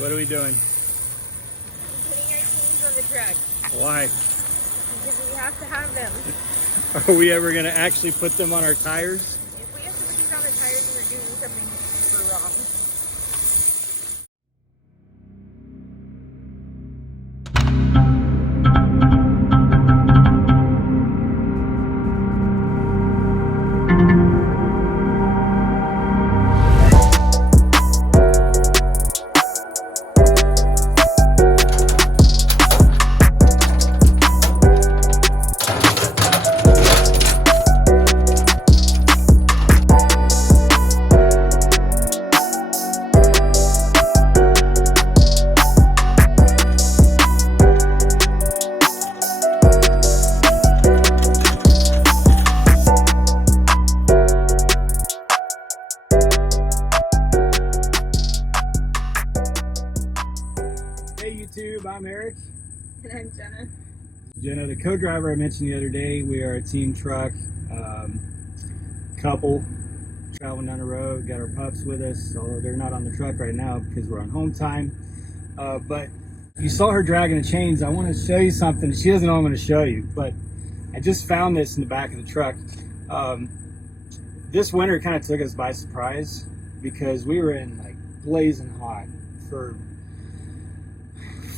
What are we doing? Putting our chains on the truck. Why? Because we have to have them. Are we ever going to actually put them on our tires? If we have to put these on the tires, we're doing something super wrong. Hey YouTube, I'm Eric. And I'm Jenna. Jenna, the co-driver I mentioned the other day. We are a team truck, couple traveling down the road. Got our pups with us, although they're not on the truck right now because we're on home time. But you saw her dragging the chains. I want to show you something. She doesn't know I'm going to show you, but I just found this in the back of the truck. This winter kind of took us by surprise because we were in like blazing hot for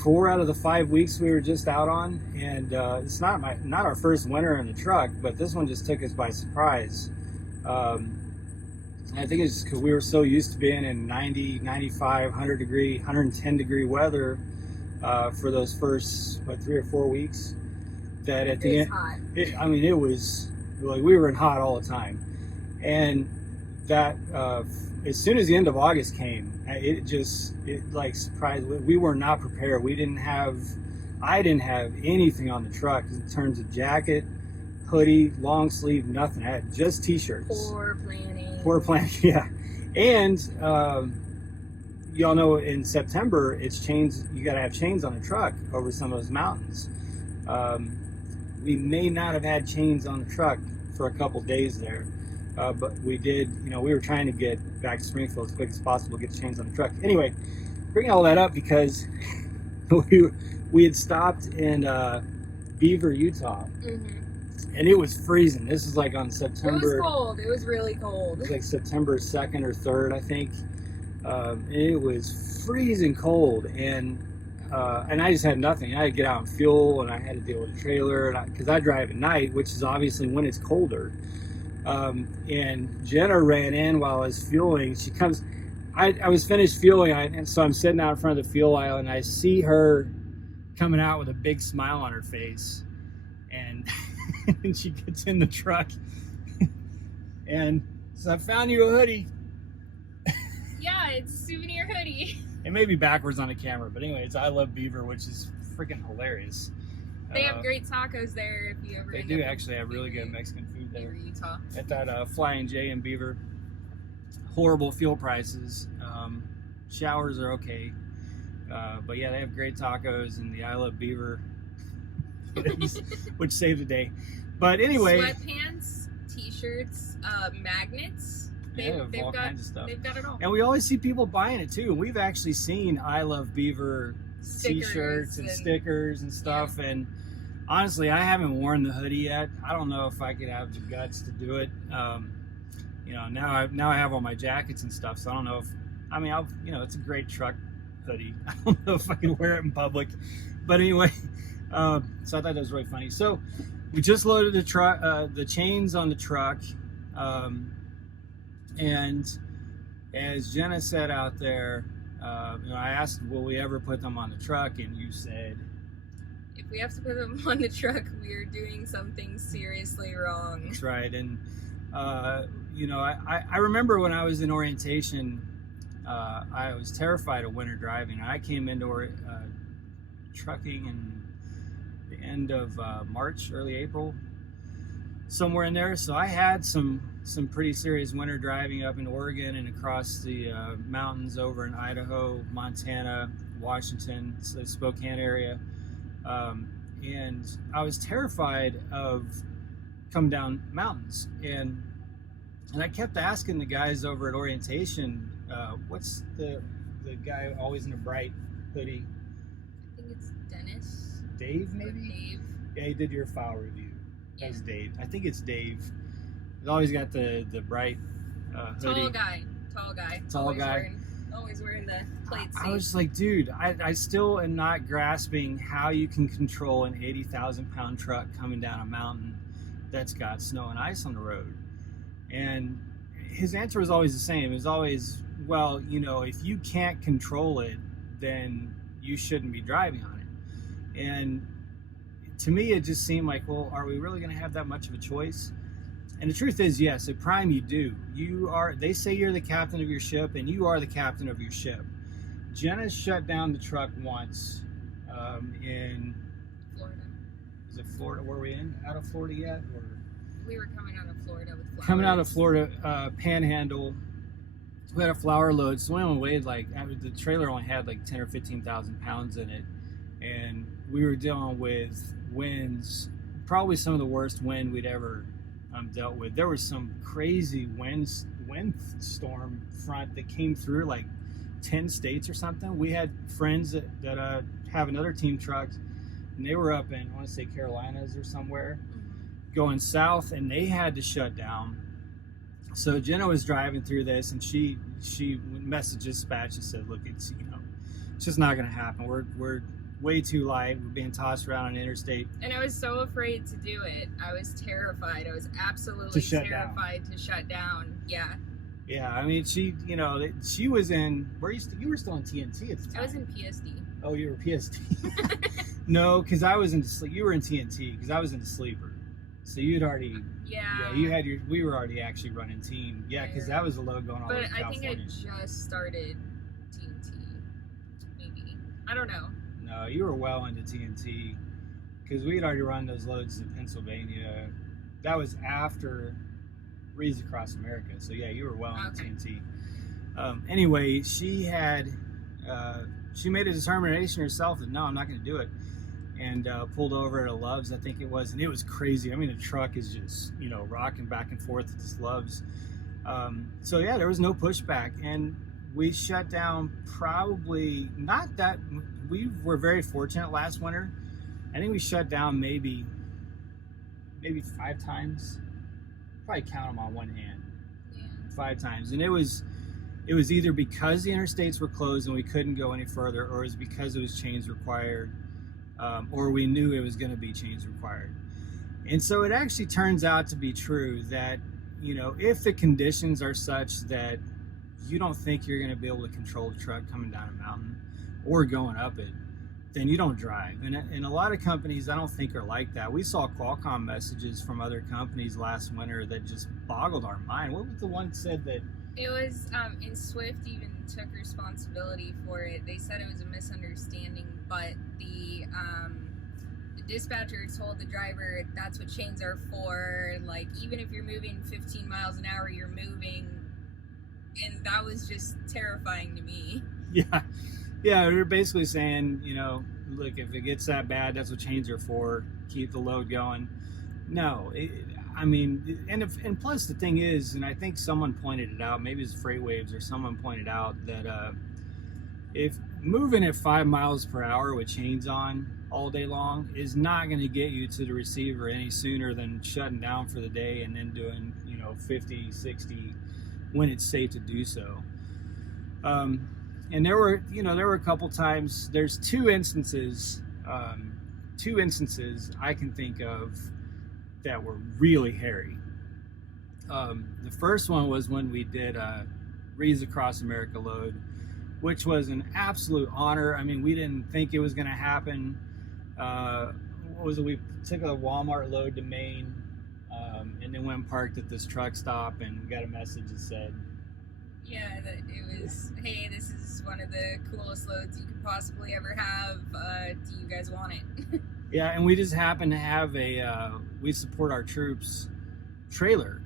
4 out of the 5 weeks we were just out on, and it's not our first winter in the truck, but this one just took us by surprise. I think it's just because we were so used to being in 90, 95, 100 degree, 110 degree weather for those first 3 or 4 weeks that at the end, it was like we were in hot all the time, and that as soon as the end of August came, it like surprised. We were not prepared. I didn't have anything on the truck in terms of jacket, hoodie, long sleeve, nothing. I had just t-shirts. Poor planning, yeah. And y'all know in September it's chains. You got to have chains on the truck over some of those mountains. We may not have had chains on the truck for a couple days there. But we did, we were trying to get back to Springfield as quick as possible, get the chains on the truck. Anyway, bringing all that up because we had stopped in Beaver, Utah, and it was freezing. This is like on September. It was cold. It was really cold. It was like September 2nd or 3rd, I think. It was freezing cold, and I just had nothing. I had to get out and fuel, and I had to deal with a trailer, because I drive at night, which is obviously when it's colder. And Jenna ran in while I was fueling. She comes, I was finished fueling, and so I'm sitting out in front of the fuel aisle, and I see her coming out with a big smile on her face, and, and she gets in the truck, and so I found you a hoodie. Yeah, it's a souvenir hoodie. It may be backwards on the camera, but anyway, it's I Love Beaver, which is freaking hilarious. They have great tacos there if you ever. They do actually have really good Mexican food there. Beaver, Utah. At that Flying J in Beaver. Horrible fuel prices. Showers are okay. But yeah, they have great tacos and the I Love Beaver, which saved the day. But anyway. Sweatpants, t-shirts, magnets. They've all kinds of stuff. They've got it all. And we always see people buying it too. And we've actually seen I Love Beaver Stickers t-shirts and stickers and stuff. Yeah. And honestly, I haven't worn the hoodie yet. I don't know if I could have the guts to do it. Now I have all my jackets and stuff, so I don't know if, it's a great truck hoodie. I don't know if I can wear it in public, but anyway, so I thought that was really funny. So we just loaded the truck, the chains on the truck, and as Jenna said out there, I asked, will we ever put them on the truck? And you said, if we have to put them on the truck, we are doing something seriously wrong. That's right. And, I remember when I was in orientation, I was terrified of winter driving. I came into trucking in the end of March, early April, somewhere in there. So I had some pretty serious winter driving up in Oregon and across the mountains over in Idaho, Montana, Washington, the Spokane area. And I was terrified of coming down mountains. And I kept asking the guys over at orientation, what's the the guy always in a bright hoodie. I think it's Dennis. Dave, Or maybe? Dave. Yeah, he did your file review. Yeah. That's Dave. I think it's Dave. He's always got the bright hoodie. Tall guy. Always wearing the plates. I was like, dude, I still am not grasping how you can control an 80,000-pound truck coming down a mountain that's got snow and ice on the road. And his answer was always the same. It was always, well, you know, if you can't control it, then you shouldn't be driving on it. And to me, it just seemed like, well, are we really going to have that much of a choice? And the truth is, yes, at Prime you do. They say you're the captain of your ship, and you are the captain of your ship. Jenna shut down the truck once in Florida. Is it Florida? Were we out of Florida yet? Or We were coming out of Florida with flowers. coming out of Florida, Panhandle. We had a flower load, so we only weighed the trailer only had like 10 or 15,000 pounds in it, and we were dealing with winds, probably some of the worst wind we'd ever dealt with. There was some crazy windstorm front that came through like 10 states or something. We had friends that have another team truck, and they were up in, I want to say, Carolinas or somewhere, going south, and they had to shut down. So Jenna was driving through this, and she messaged dispatch and said, look, it's just not going to happen. We're way too light. We're being tossed around on the interstate. And I was so afraid to do it. I was terrified. I was absolutely terrified to shut down. Yeah. Yeah, I mean, she was in, you were still in TNT at the time. I was in PSD. Oh, you were PSD. No, because I was you were in TNT, because I was in the sleeper. So you'd already, we were already actually running team. Yeah, because that was a load going on in California. But I think I just started TNT, maybe. I don't know. No, you were well into TNT, because we had already run those loads in Pennsylvania. That was after Wreaths Across America. So yeah, you were well into TNT. Anyway, she made a determination herself that no, I'm not going to do it, and pulled over at a Love's, I think it was, and it was crazy. I mean, the truck is just rocking back and forth at this Love's. So yeah, there was no pushback, and we shut down probably not that. We were very fortunate last winter. I think we shut down maybe 5 times. Probably count them on one hand. Yeah. 5 times, and it was either because the interstates were closed and we couldn't go any further, or it was because it was chains required, or we knew it was going to be chains required. And so it actually turns out to be true that if the conditions are such that you don't think you're going to be able to control the truck coming down a mountain or going up it, then you don't drive. And a lot of companies I don't think are like that. We saw Qualcomm messages from other companies last winter that just boggled our mind. What was the one said that? It was, and Swift even took responsibility for it. They said it was a misunderstanding, but the dispatcher told the driver that's what chains are for. Like, even if you're moving 15 miles an hour, you're moving. And that was just terrifying to me. Yeah, they're basically saying, look, if it gets that bad, that's what chains are for. Keep the load going. No, and plus the thing is, and I think someone pointed it out, maybe it's Freight Waves or someone pointed out that if moving at 5 miles per hour with chains on all day long is not going to get you to the receiver any sooner than shutting down for the day and then doing 50, 60 when it's safe to do so. And there were a couple times. There's two instances I can think of that were really hairy. The first one was when we did a Wreaths Across America load, which was an absolute honor. I mean, we didn't think it was going to happen. What was it? We took a Walmart load to Maine, and then went and parked at this truck stop, and we got a message that said, yeah, that it was, hey, this is one of the coolest loads you could possibly ever have. Do you guys want it? Yeah, and we just happened to have we support our troops trailer,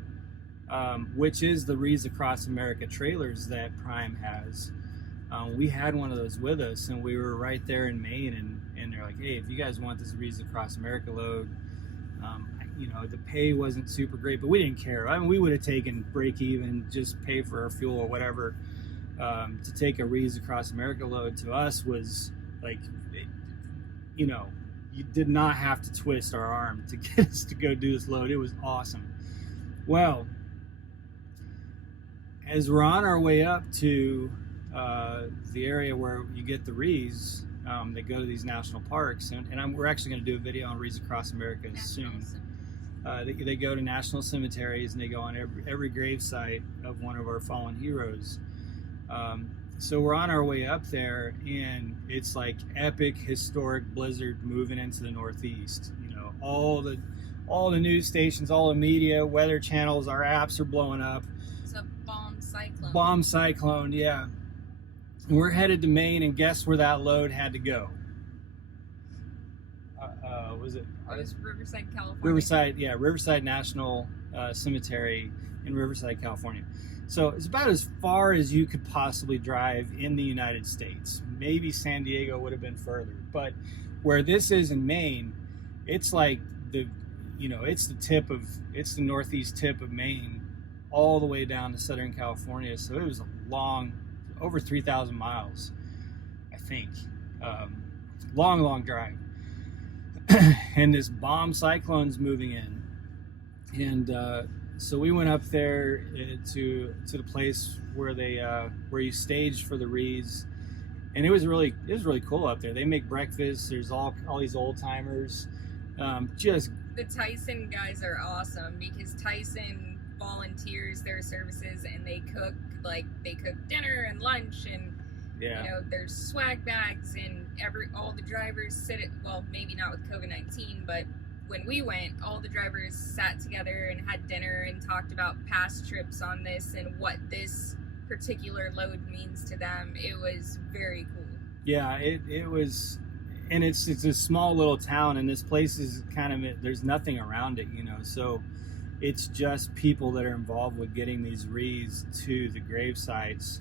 which is the Wreaths Across America trailers that Prime has. We had one of those with us, and we were right there in Maine, and they're like, hey, if you guys want this Wreaths Across America load, the pay wasn't super great, but we didn't care. I mean, we would have taken break even, just pay for our fuel or whatever. to take a Wreaths Across America load to us was like, you know, you did not have to twist our arm to get us to go do this load. It was awesome. Well, as we're on our way up to the area where you get the Wreaths, they go to these national parks, and we're actually going to do a video on Wreaths Across America soon. They go to national cemeteries, and they go on every grave site of one of our fallen heroes. So we're on our way up there, and it's like epic historic blizzard moving into the Northeast. You know, all the news stations, all the media, weather channels, our apps are blowing up. It's a bomb cyclone. Bomb cyclone, yeah. And we're headed to Maine, and guess where that load had to go? Was it? It was Riverside, California. Riverside, yeah, Riverside National Cemetery in Riverside, California. So it's about as far as you could possibly drive in the United States. Maybe San Diego would have been further, but where this is in Maine, it's like it's the northeast tip of Maine, all the way down to Southern California. So it was a long, over 3,000 miles, I think. Long drive. And this bomb cyclone's moving in, and so we went up there to the place where where you stage for the Wreaths, and it was really cool up there. They make breakfast. There's all these old timers. Just the Tyson guys are awesome because Tyson volunteers their services, and they cook dinner and lunch, and yeah, you know, there's swag bags, and all the drivers sit at, well, maybe not with COVID-19, but when we went, all the drivers sat together and had dinner and talked about past trips on this and what this particular load means to them. It was very cool. Yeah, it was, and it's a small little town, and this place is there's nothing around it, you know, so it's just people that are involved with getting these Wreaths to the grave sites.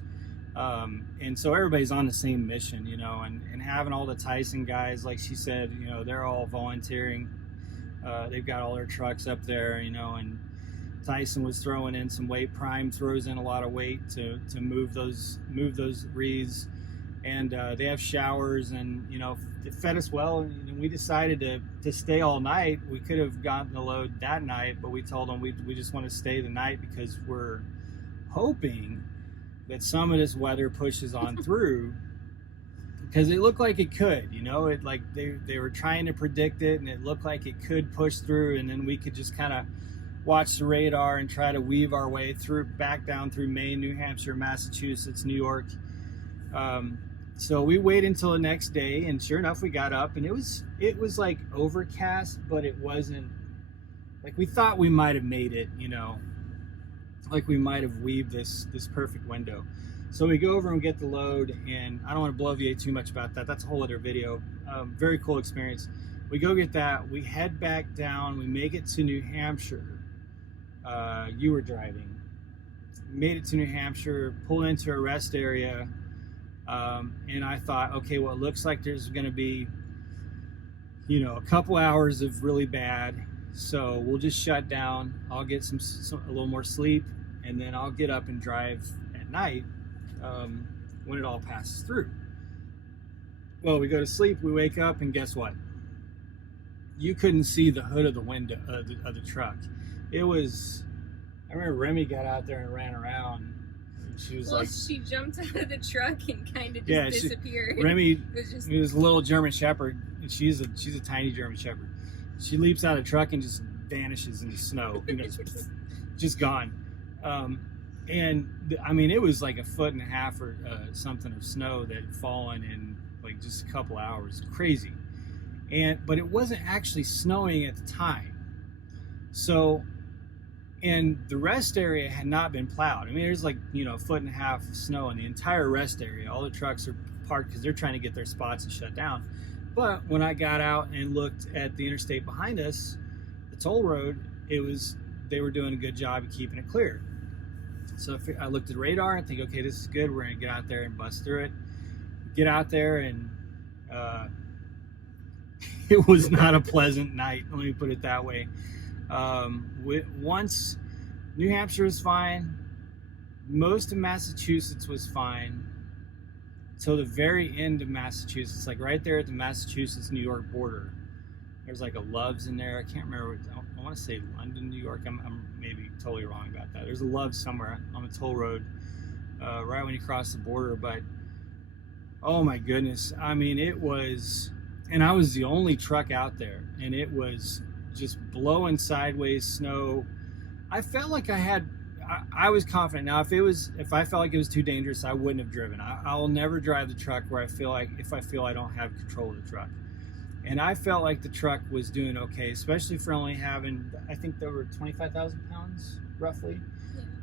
And so everybody's on the same mission, you know, and having all the Tyson guys, like she said, you know, they're all volunteering. They've got all their trucks up there, you know, and Tyson was throwing in some weight. Prime throws in a lot of weight to move those Wreaths, and they have showers, and you know, it fed us well. And we decided to stay all night. We could have gotten the load that night, but we told them we just want to stay the night because we're hoping that some of this weather pushes on through, because it looked like it could, you know, it like they were trying to predict it, and it looked like it could push through, and then we could just kind of watch the radar and try to weave our way back down through Maine, New Hampshire, Massachusetts, New York. So we waited until the next day, and sure enough, we got up, and it was like overcast, but it wasn't like we thought we might have made it, you know, like we might have weaved this perfect window. So we go over and get the load, and I don't want to bloviate too much about that. That's a whole other video. Very cool experience. We go get that. We head back down. We make it to New Hampshire. You were driving. Made it to New Hampshire, pulled into a rest area, and I thought, okay, well, it looks like there's going to be, you know, a couple hours of really bad. So we'll just shut down. I'll get a little more sleep, and then I'll get up and drive at night when it all passes through. Well, we go to sleep, we wake up, and guess what? You couldn't see the hood of the window of the truck. It was, I remember Remy got out there and ran around. And she was she jumped out of the truck and kind of just disappeared. Remy was a little German Shepherd, and she's a tiny German Shepherd. She leaps out of the truck and just vanishes in the snow, you know, just gone. And I mean, it was like 1.5 feet or something of snow that had fallen in like just a couple hours. Crazy. But it wasn't actually snowing at the time. So, and the rest area had not been plowed. I mean, there's like, you know, 1.5 feet of snow in the entire rest area. All the trucks are parked because they're trying to get their spots and shut down. But when I got out and looked at the interstate behind us, the toll road, they were doing a good job of keeping it clear. So I looked at the radar and think, okay, this is good. We're going to get out there and bust through it. Get out there, and it was not a pleasant night. Let me put it that way. Once New Hampshire was fine, most of Massachusetts was fine till the very end of Massachusetts, like right there at the Massachusetts-New York border. There's like a Love's in there. I can't remember. I want to say London, New York. I'm maybe totally wrong about that. There's a Love's somewhere on the toll road right when you cross the border. But oh my goodness, I mean, it was, and I was the only truck out there, and it was just blowing sideways snow. I felt like I was confident. Now, if I felt like it was too dangerous, I wouldn't have driven. I will never drive the truck where I feel like, if I feel I don't have control of the truck. And I felt like the truck was doing okay, especially for only having, I think there were 25,000 pounds roughly.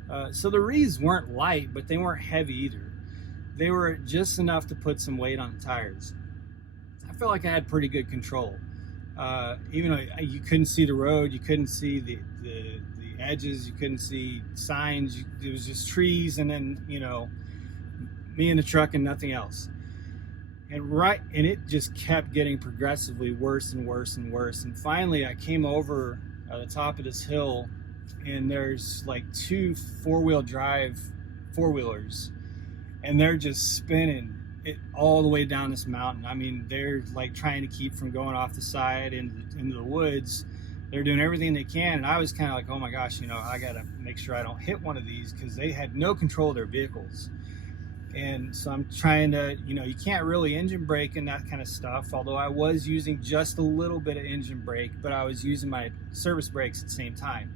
Yeah. So the Wreaths weren't light, but they weren't heavy either. They were just enough to put some weight on the tires. I felt like I had pretty good control. Even though you couldn't see the road, you couldn't see the edges, you couldn't see signs, it was just trees, and then, you know, me in the truck and nothing else. And it just kept getting progressively worse and worse and worse. And finally I came over the top of this hill, and there's like two four-wheel drive four-wheelers, and they're just spinning it all the way down this mountain. I mean, they're like trying to keep from going off the side into the woods. They're doing everything they can, and I was kind of like, oh my gosh, you know, I gotta make sure I don't hit one of these, because they had no control of their vehicles. And so I'm trying to, you know, you can't really engine brake and that kind of stuff, although I was using just a little bit of engine brake, but I was using my service brakes at the same time.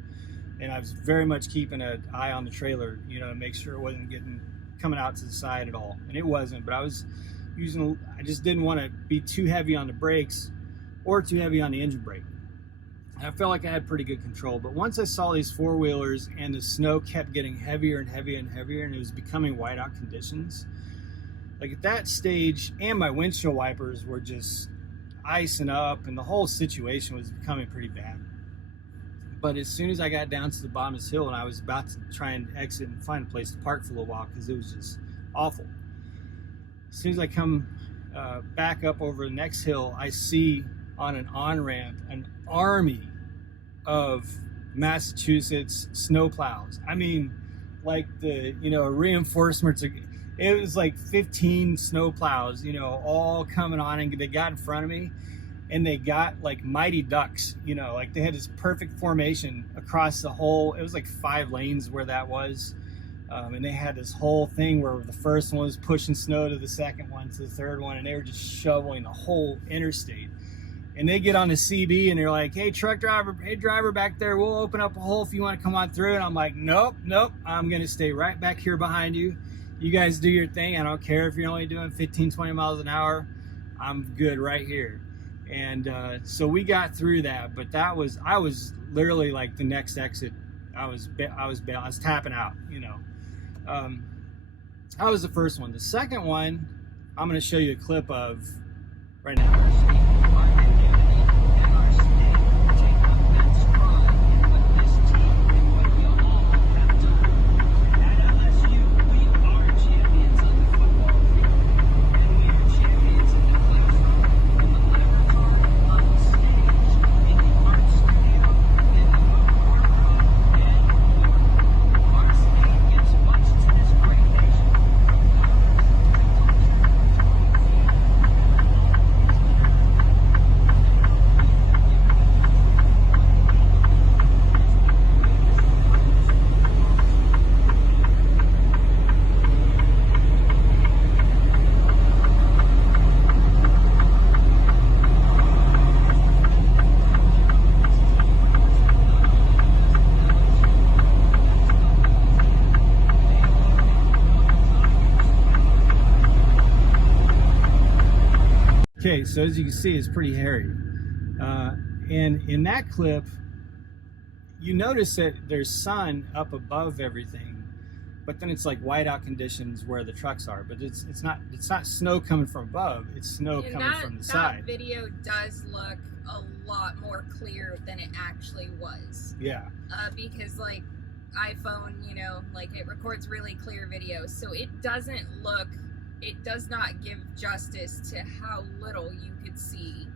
And I was very much keeping an eye on the trailer, you know, to make sure it wasn't coming out to the side at all. And it wasn't, but I just didn't want to be too heavy on the brakes or too heavy on the engine brake. I felt like I had pretty good control, but once I saw these four-wheelers and the snow kept getting heavier and heavier and heavier, and it was becoming whiteout conditions, like at that stage, and my windshield wipers were just icing up, and the whole situation was becoming pretty bad. But as soon as I got down to the bottom of this hill, and I was about to try and exit and find a place to park for a little while, because it was just awful. As soon as I come back up over the next hill, I see on an on-ramp an army of Massachusetts snowplows. I mean, like reinforcements. It was like 15 snowplows, you know, all coming on, and they got in front of me, and they got like mighty ducks, you know, like they had this perfect formation across the whole, it was like 5 lanes where that was. And they had this whole thing where the first one was pushing snow to the second one, to the third one, and they were just shoveling the whole interstate. And they get on the CB and they're like, hey, truck driver, hey, driver back there, we'll open up a hole if you want to come on through. And I'm like, nope, I'm going to stay right back here behind you. You guys do your thing. I don't care if you're only doing 15, 20 miles an hour. I'm good right here. And so we got through that. But I was literally like the next exit. I was tapping out, you know. That was the first one. The second one, I'm going to show you a clip of right now. Okay, so as you can see, it's pretty hairy. And in that clip, you notice that there's sun up above everything, but then it's like whiteout conditions where the trucks are. But it's not snow coming from above; it's snow coming from the side. That video does look a lot more clear than it actually was. Yeah. Because like iPhone, you know, like it records really clear videos, so it does not give justice to how little you could see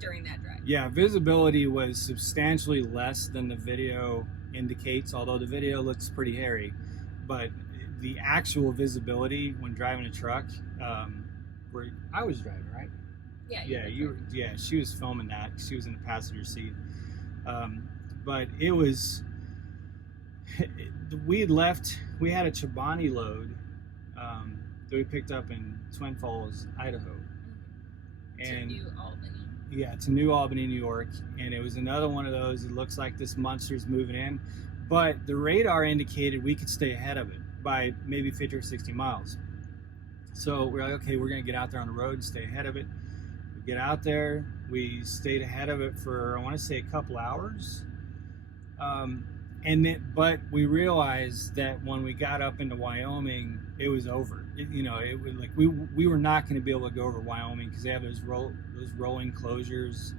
during that drive. Yeah, visibility was substantially less than the video indicates, although the video looks pretty hairy. But the actual visibility when driving a truck, where I was driving, right? Yeah, she was filming that. She was in the passenger seat. But it was, we had a Chobani load that we picked up in Twin Falls, Idaho. And to New Albany. Yeah, to New Albany, New York. And it was another one of those, it looks like this monster's moving in. But the radar indicated we could stay ahead of it by maybe 50 or 60 miles. So we're like, okay, we're going to get out there on the road and stay ahead of it. We get out there, we stayed ahead of it for, I want to say, a couple hours. But we realized that when we got up into Wyoming, it was over. It was like we were not going to be able to go over Wyoming because they have those rolling closures.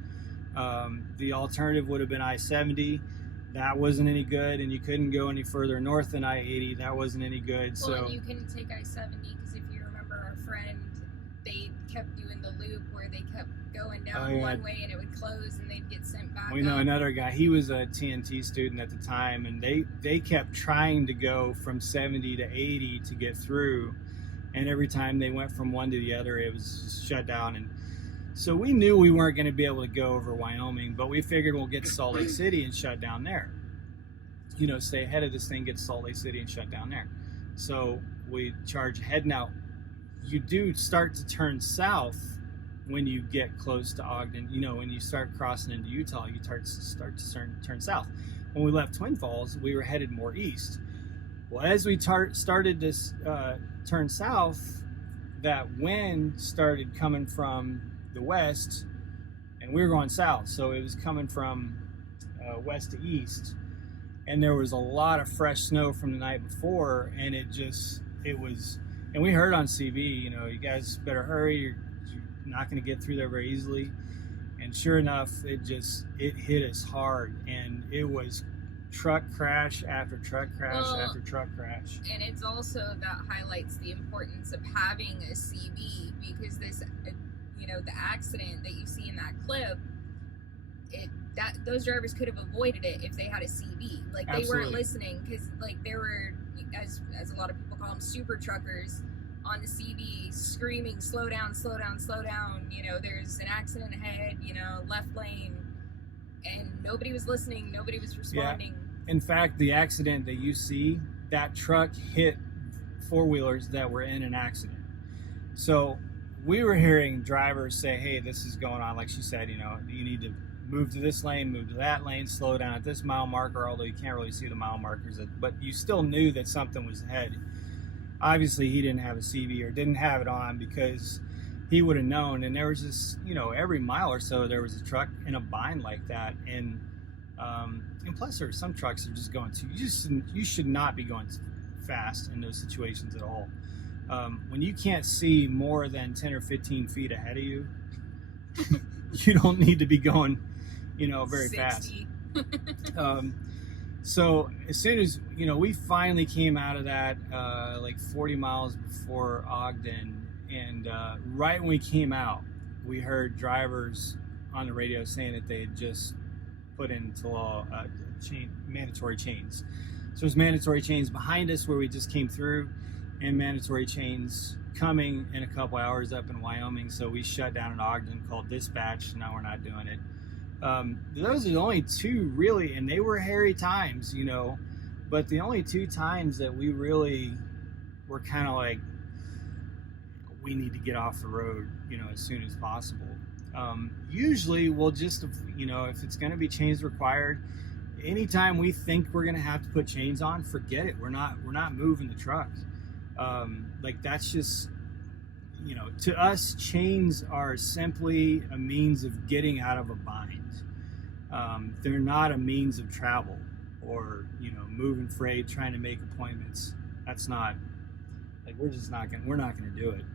The alternative would have been I-70. That wasn't any good, and you couldn't go any further north than I-80. That wasn't any good. Well, and you couldn't take I-70 because if you remember our friend, they kept doing the loop where they kept going down one way and it would close and they'd get sent back. We know another guy. He was a TNT student at the time, and they kept trying to go from 70 to 80 to get through, and every time they went from one to the other, it was just shut down. And so we knew we weren't going to be able to go over Wyoming, but we figured we'll get to Salt Lake City and shut down there. Stay ahead of this thing, get to Salt Lake City and shut down there. So we charge ahead. Now, you do start to turn south when you get close to Ogden. When you start crossing into Utah, you start to turn south. When we left Twin Falls, we were headed more east. Well, as we started to turn south, that wind started coming from the west, and we were going south, so it was coming from west to east, and there was a lot of fresh snow from the night before, and and we heard on CV, you guys better hurry, you're not going to get through there very easily. And sure enough, it hit us hard, and it was truck crash after truck crash after truck crash. And it's also that highlights the importance of having a CV, because this the accident that you see in that clip, those drivers could have avoided it if they had a CV. Like, they Absolutely. weren't listening, because they were, as a lot of people call them, super truckers on the CV screaming, slow down, slow down, slow down, there's an accident ahead, left lane, and nobody was listening, nobody was responding. Yeah. In fact, the accident that you see, that truck hit four-wheelers that were in an accident. So we were hearing drivers say, hey, this is going on, like she said, you need to move to this lane, move to that lane, slow down at this mile marker, although you can't really see the mile markers, but you still knew that something was ahead. Obviously, he didn't have a CV or didn't have it on, because he would have known. And there was just, every mile or so, there was a truck in a bind like that. And plus, there are some trucks that are just going you should not be going fast in those situations at all. When you can't see more than 10 or 15 feet ahead of you, you don't need to be going, very 60. fast. So as soon as, we finally came out of that, like 40 miles before Ogden, and right when we came out, we heard drivers on the radio saying that they had just put into law mandatory chains. So there's mandatory chains behind us where we just came through, and mandatory chains coming in a couple hours up in Wyoming. So we shut down in Ogden, called dispatch. Now we're not doing it. Those are the only two really, and they were hairy times, but the only two times that we really were kind of like, we need to get off the road, as soon as possible. Usually we'll just, if it's going to be chains required, anytime we think we're going to have to put chains on, forget it. We're not moving the truck. That's just, to us, chains are simply a means of getting out of a bind. They're not a means of travel or, moving freight, trying to make appointments. That's not, we're not going to do it.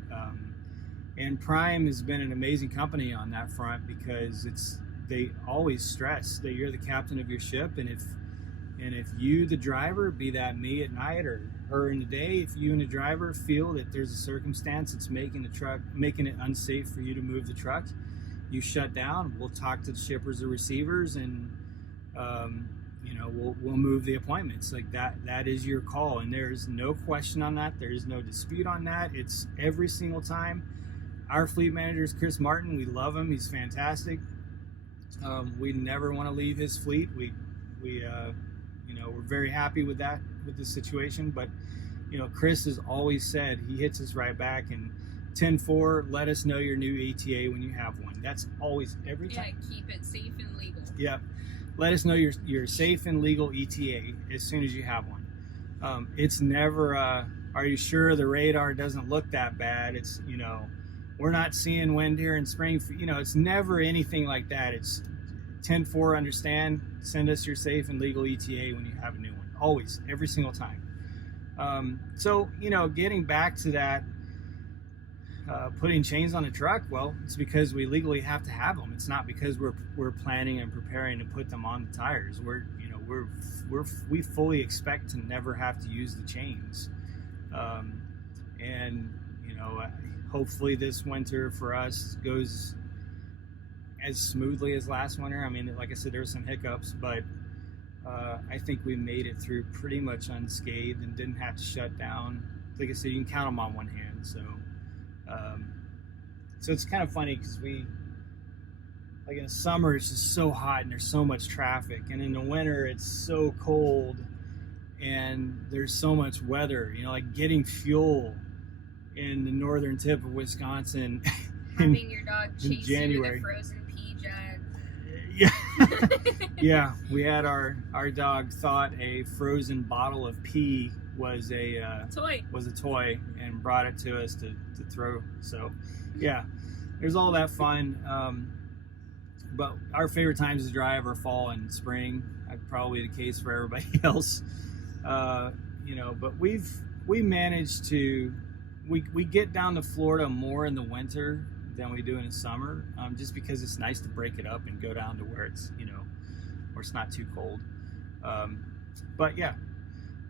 And Prime has been an amazing company on that front, because they always stress that you're the captain of your ship, and if you, the driver, be that me at night or her in the day, if you and the driver feel that there's a circumstance that's making it unsafe for you to move the truck, you shut down. We'll talk to the shippers or receivers, and you know, we'll move the appointments. Like that is your call, and there's no question on that. There's no dispute on that. It's every single time. Our fleet manager is Chris Martin. We love him. He's fantastic. We never want to leave his fleet. We you know, we're very happy with that, with the situation. But you know, Chris has always said, he hits us right back, and 10-4, let us know your new ETA when you have one. That's always, every time. Yeah, keep it safe and legal. Yep. Let us know your safe and legal ETA as soon as you have one. It's never, are you sure the radar doesn't look that bad? It's, you know, we're not seeing wind here in spring. You know, it's never anything like that. It's 10-4, understand, send us your safe and legal ETA when you have a new one. Always, every single time. So, you know, getting back to that, putting chains on a truck, well, it's because we legally have to have them. It's not because we're planning and preparing to put them on the tires. We fully expect to never have to use the chains. And you know, hopefully this winter for us goes as smoothly as last winter. I mean, like I said, there were some hiccups, but I think we made it through pretty much unscathed and didn't have to shut down. Like I said, you can count them on one hand. So it's kind of funny because like in the summer, it's just so hot and there's so much traffic, and in the winter it's so cold and there's so much weather. You know, like getting fuel in the northern tip of Wisconsin having your dog chase January. You to the frozen pea jag. Yeah. Yeah, we had our dog thought a frozen bottle of pee was a toy and brought it to us to throw. So yeah, there's all that fun. But our favorite times to drive are fall and spring. Probably the case for everybody else. You know, but we managed to we get down to Florida more in the winter than we do in the summer, just because it's nice to break it up and go down to where it's, you know, where it's not too cold. But yeah,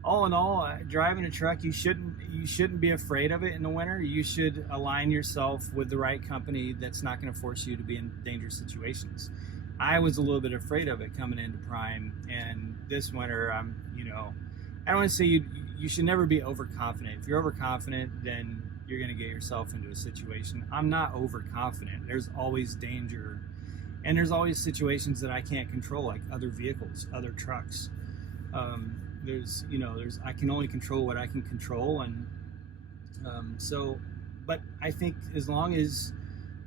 all in all, driving a truck, you shouldn't be afraid of it in the winter. You should align yourself with the right company that's not going to force you to be in dangerous situations. I was a little bit afraid of it coming into Prime, and this winter, you know, I don't want to say you should never be overconfident. If you're overconfident, then you're going to get yourself into a situation. I'm not overconfident. There's always danger, and there's always situations that I can't control, like other vehicles, other trucks. I can only control what I can control, and but I think as long as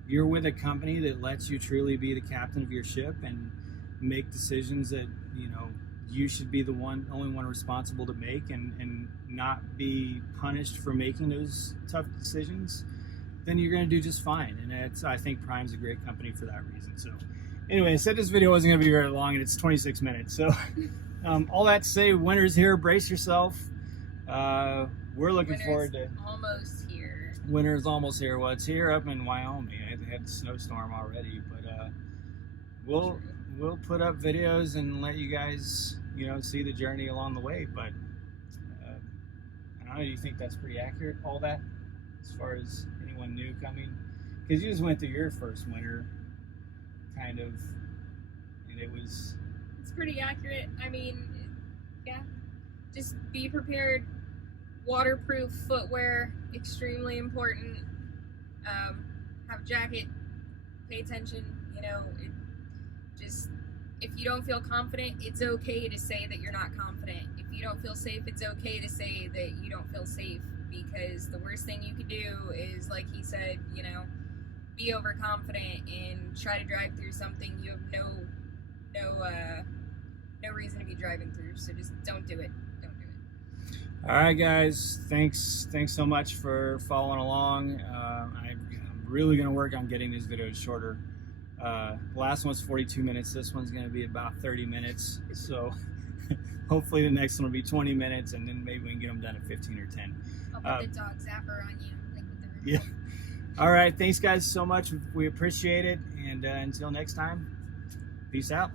you're with a company that lets you truly be the captain of your ship and make decisions that, you know, you should be the only one responsible to make, and not be punished for making those tough decisions, then you're going to do just fine. And I think Prime's a great company for that reason. So anyway, I said this video wasn't going to be very long, and it's 26 minutes. So all that to say, winter's here. Brace yourself. We're looking forward to. Almost here. Winter's almost here. Well, it's here up in Wyoming. They had a snowstorm already, but we'll put up videos and let you guys, you know, see the journey along the way. But I don't know. Do you think that's pretty accurate? All that, as far as anyone new coming, because you just went through your first winter, kind of, and it's pretty accurate. I mean, yeah, just be prepared. Waterproof footwear, extremely important. Have a jacket, pay attention, you know, if you don't feel confident, it's okay to say that you're not confident. If you don't feel safe, it's okay to say that you don't feel safe, because the worst thing you could do is, like he said, you know, be overconfident and try to drive through something you have no reason to be driving through. So just don't do it. All right, guys, thanks so much for following along. I'm really gonna work on getting these videos shorter. Last one's 42 minutes. This one's gonna be about 30 minutes. So hopefully the next one will be 20 minutes, and then maybe we can get them done at 15 or 10. I'll put the dog zapper on you. Like with the yeah. All right, thanks guys so much. We appreciate it, and until next time, peace out.